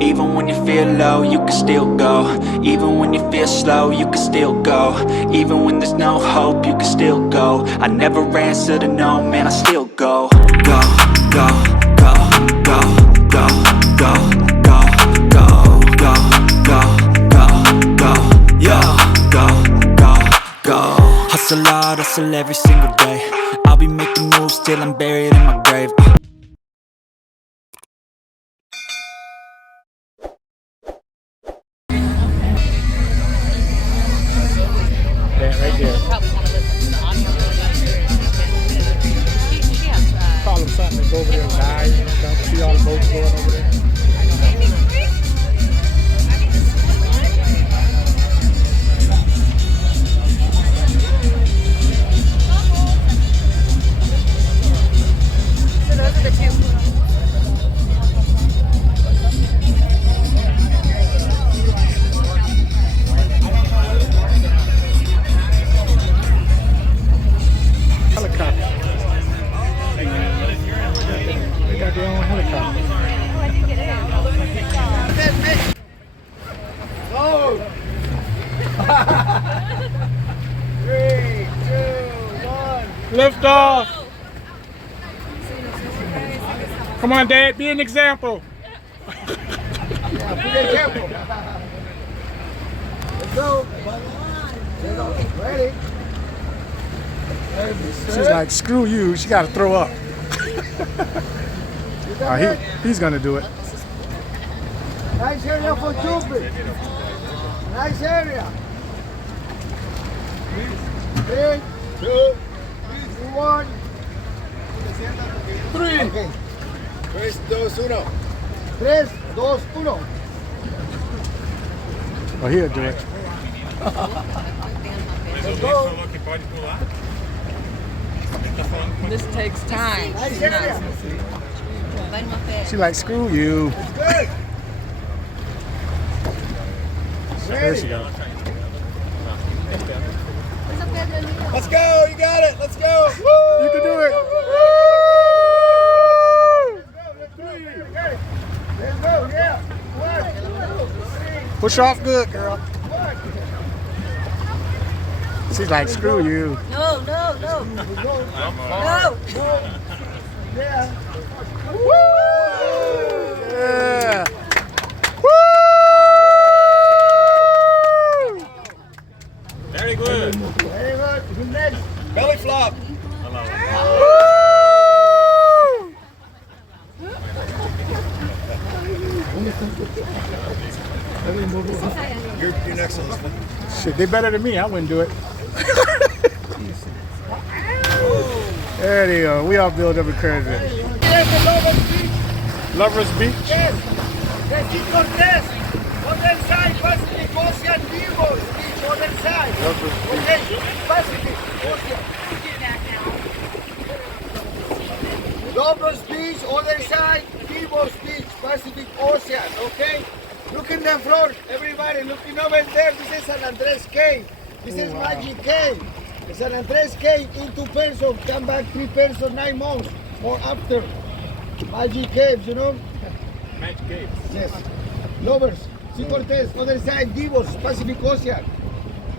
Even when you feel low, you can still go. Even when you feel slow, you can still go. Even when there's no hope, you can still go. I never answer to no, man, I still go. Go, go, go, go, go, go, go, go, go, go, go, go, yo, go, go, go. Hustle hard, hustle every single day. I'll be making moves till I'm buried in my grave. Yeah, right there. Call him something to go over there and die. See all the boats going over there. So those are the two. Helicopter. They got their own helicopter. Go! 3, 2, 1. Lift off. Come on, Dad. Be an example. Yeah, be careful. Let's go. Ready? She's like, screw you. She got to throw up. He's going to do it. Nice area for jumping. Nice area. 3, 2, 1. 3. Okay. 3, 2, 1. 3, 2, 1. Oh, he'll do it. Let's go. This takes time. Nice area. She like, screw you. Good. There she goes. Let's go. You got it. Let's go. You can do it. Let's go. Yeah. Push off good, girl. She's like, screw you. No. Yeah. Woo! Yeah. Woo! Very good. Very good. Who's next? Belly flop. Woo! You're next on this one. Shit, they better than me. I wouldn't do it. There they go. We all build up a curve. Lovers Beach. Yes. Reggie Cortez. Other side, Pacific Ocean, Vivos Beach, other side. Okay, Pacific Ocean. Lovers Beach, other side, Vivos Beach, Pacific Ocean, okay? Look in the front, everybody, looking over there. This is San Andres Cave. This is Magic Cave. San Andres Cave, in 2 persons, come back 3 persons, 9 months, or after. Magic Caves, you know? Magic Caves. Yes. Lovers, see Cortez, other side, Divos, Pacific Ocean.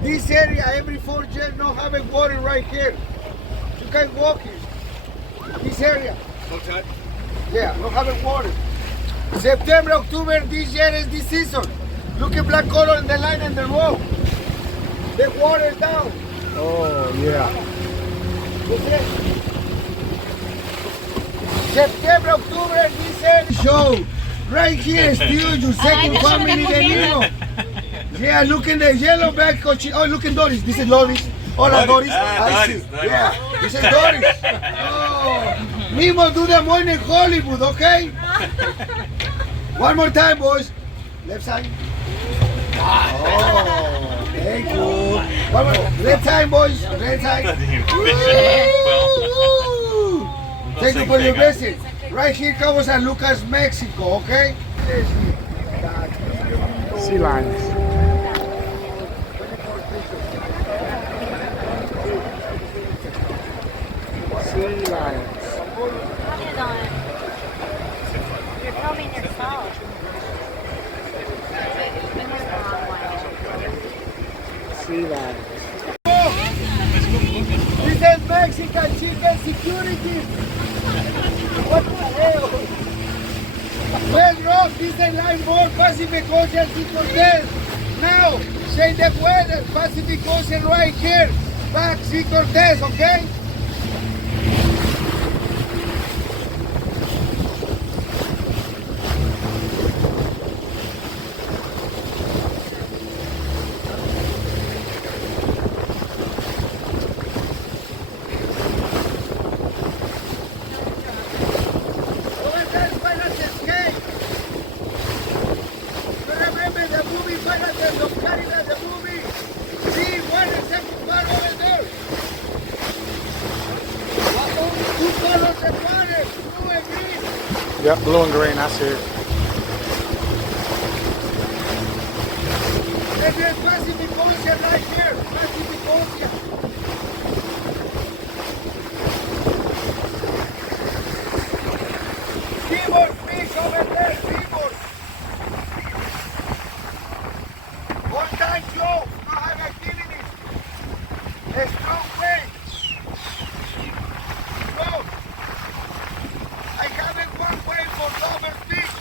This area, every 4 years, no having water right here. You can walk here. This area. Okay. Yeah, no having water. September, October, this year is the season. Look at black color in the line and the road. The water down. Oh, yeah. September, October, this area. Show. Right here, still your second family de Nino. Yeah, look in the yellow back. Oh, look at Doris. This is Doris. Hola, Doris. I see. Yeah, this is Doris. Oh, Nemo do the more in Hollywood, okay? One more time, boys. Left side. Oh, thank you. One more. Left side, boys. Left side. Woo! Thank you for your blessing. Right here, Cabo San Lucas, Mexico, okay? Sea lions. Sea lions. You're filming yourself. arriba. This is Mexican chicken security. What the hell? Well, Rob, this is line board, Pacific Ocean, Sea Cortez. Now, say the weather, Pacific Ocean right here. Back, Sea Cortez, okay? Yep, blue and green, I see it. This is Pacific Ocean right here. Pacific Ocean. Keyboard fish over there, keyboard. All time Joe, no have activity. A strong wave. Go. I haven't one wave for double fish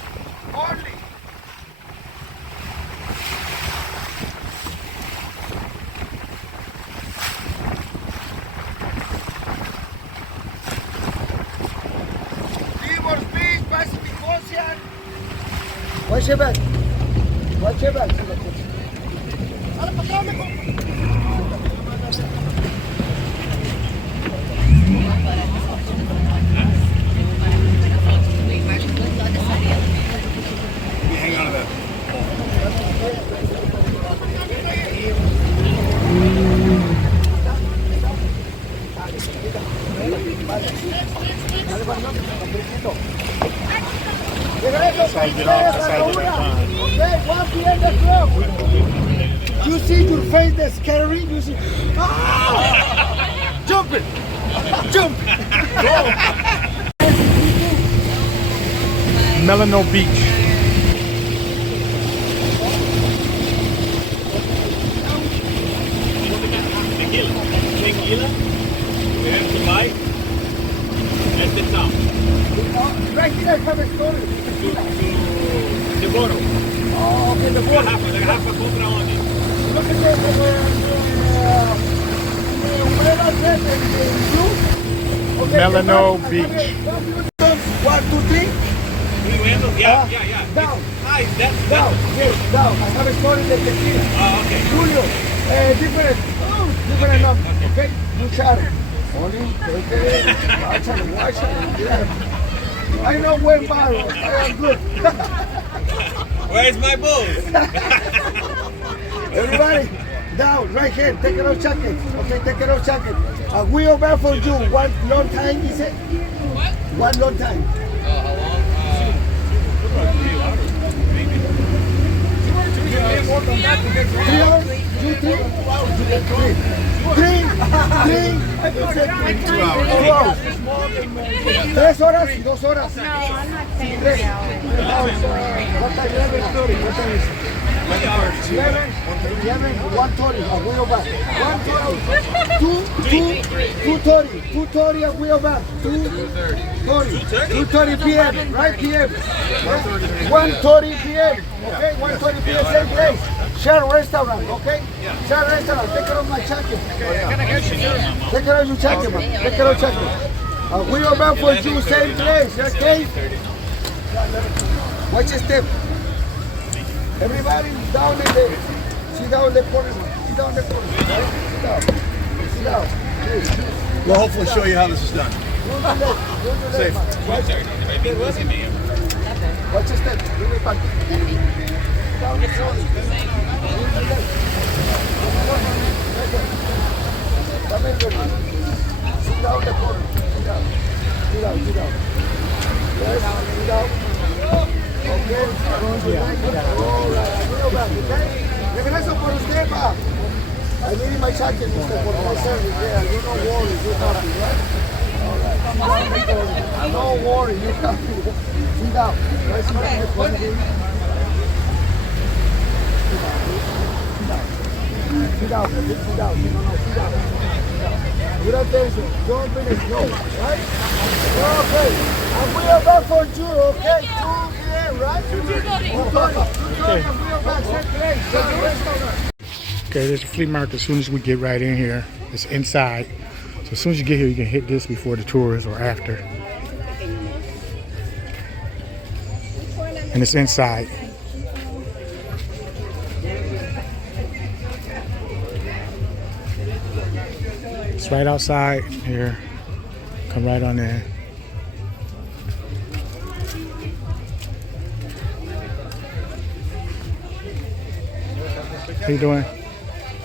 only. Keyboard fish, Pacific Ocean. Watch your back. Watch your back. Hang on to that. You see your face that's scary? You see, ah! Jumping! Jumping! Melano Beach. Tequila. We have to buy. That's the top. Right here I have a story. The bottom. Oh, okay, the water. Garrafa contra onde? Look at the where I said the blue. Okay, Melano I Beach. have a- 1, 2, 3. Three windows? Yeah. Down. Ah, that's Down. Yes, down. I have a story that the tequila. Oh, okay. Julio, different number, okay? You shot it. Only, okay, watch it, yeah. I know when borrow, I am good. Where's my boat? Everybody, down, right here, take it off jacket, okay, take it off jacket. A wheelbarrow for you, one long time, is it? What? One long time. How long? 3 hours? 2, 3 hours. 3 horas, 2 horas. No, I'm not saying 3 hours. What time? 11:30. What time is it? 11, 1:30, a wheelbarrow. 1:30, 2:30, a wheelbarrow. 2:30 p.m. Right p.m. 1:30 p.m. Okay, 1:30 p.m. Same place. Share restaurant. Okay. Share restaurant. Take care of my jacket. Take care of your jacket, man. Take care of jacket. A wheelbarrow for you. Same place. Okay. Watch your step. Everybody down in there. Sit down in the corner. Sit down in the corner. Sit down. Sit down. Please. We'll hopefully show you how this is done. Safe. Watch your step. Bring it back. Sit down in the corner. Sit down in the corner. Sit down. Sit down. Sit down. Yes, sit down. Okay. Regreso por usted, pa. I need my jacket, Mr. For my service. Yeah, you don't worry. You happy, right? All right. Don't worry. You happy. Sit down. Right, sit down. Sit down. Sit down, baby. Sit down. No, sit down. Good attention. Don't bring it slow, right? Okay. And we are back for two, okay? 2 p.m., right? 2:30. And we are back same place. Okay, there's a flea market as soon as we get right in here. It's inside. So as soon as you get here, you can hit this before the tours or after. And it's inside. It's right outside here. Come right on in. How you doing?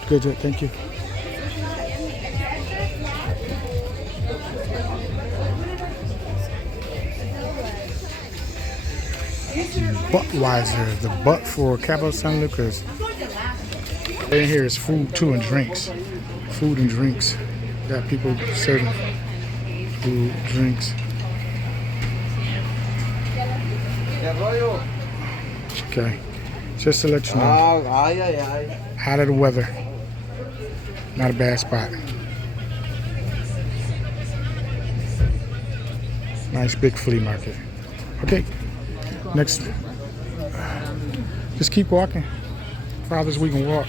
Good, thank you. Budweiser, the butt for Cabo San Lucas. In here is food too and drinks. Food and drinks. Got people serving food, drinks. Okay, just to let you know. Out of the weather. Not a bad spot. Nice big flea market. Okay, next. Just keep walking. Father's week and walk.